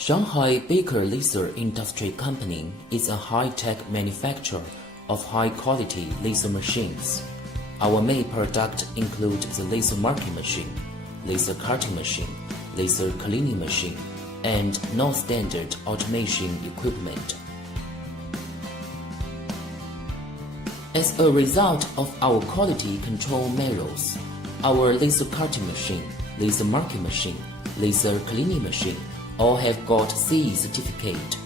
Shanghai BeikeLaser Industry Company is a high-tech manufacturer of high-quality laser machines. Our main product include the laser marking machine, laser cutting machine, laser cleaning machine, and non-standard automation equipment. As a result of our quality control measures, our laser cutting machine, laser marking machine, laser cleaning machine all have got CE certificate.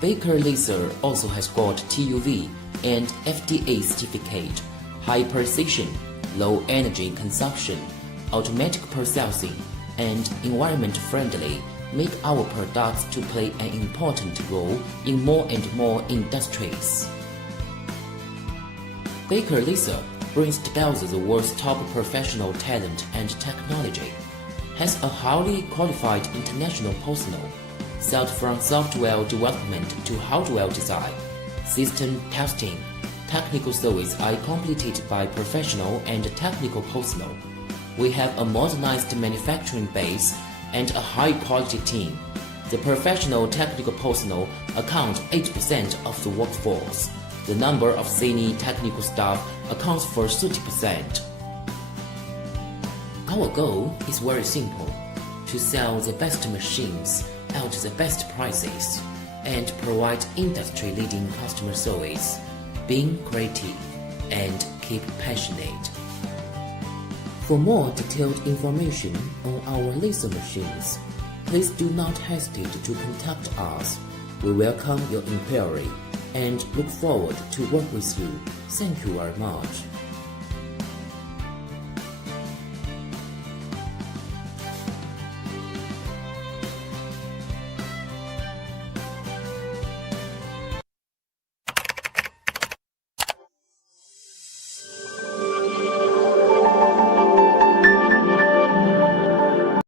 BeikeLaser also has got TUV and FDA certificate, high precision, low energy consumption, automatic processing, and environment friendly make our products to play an important role in more and more industries. BeikeLaser brings together the world's top professional talent and technology, has a highly qualified international personnel, set from software development to hardware design, system testing, technical service are completed by professional and technical personnel. We have a modernized manufacturing base and a high-quality team. The professional technical personnel account 8% of the workforce. The number of senior technical staff accounts for 30%. Our goal is very simple: to sell the best machines at the best prices and provide industry-leading customer service, being creative and keep passionate. For more detailed information on our laser machines, please do not hesitate to contact us. We welcome your inquiry and look forward to work with you. Thank you very much.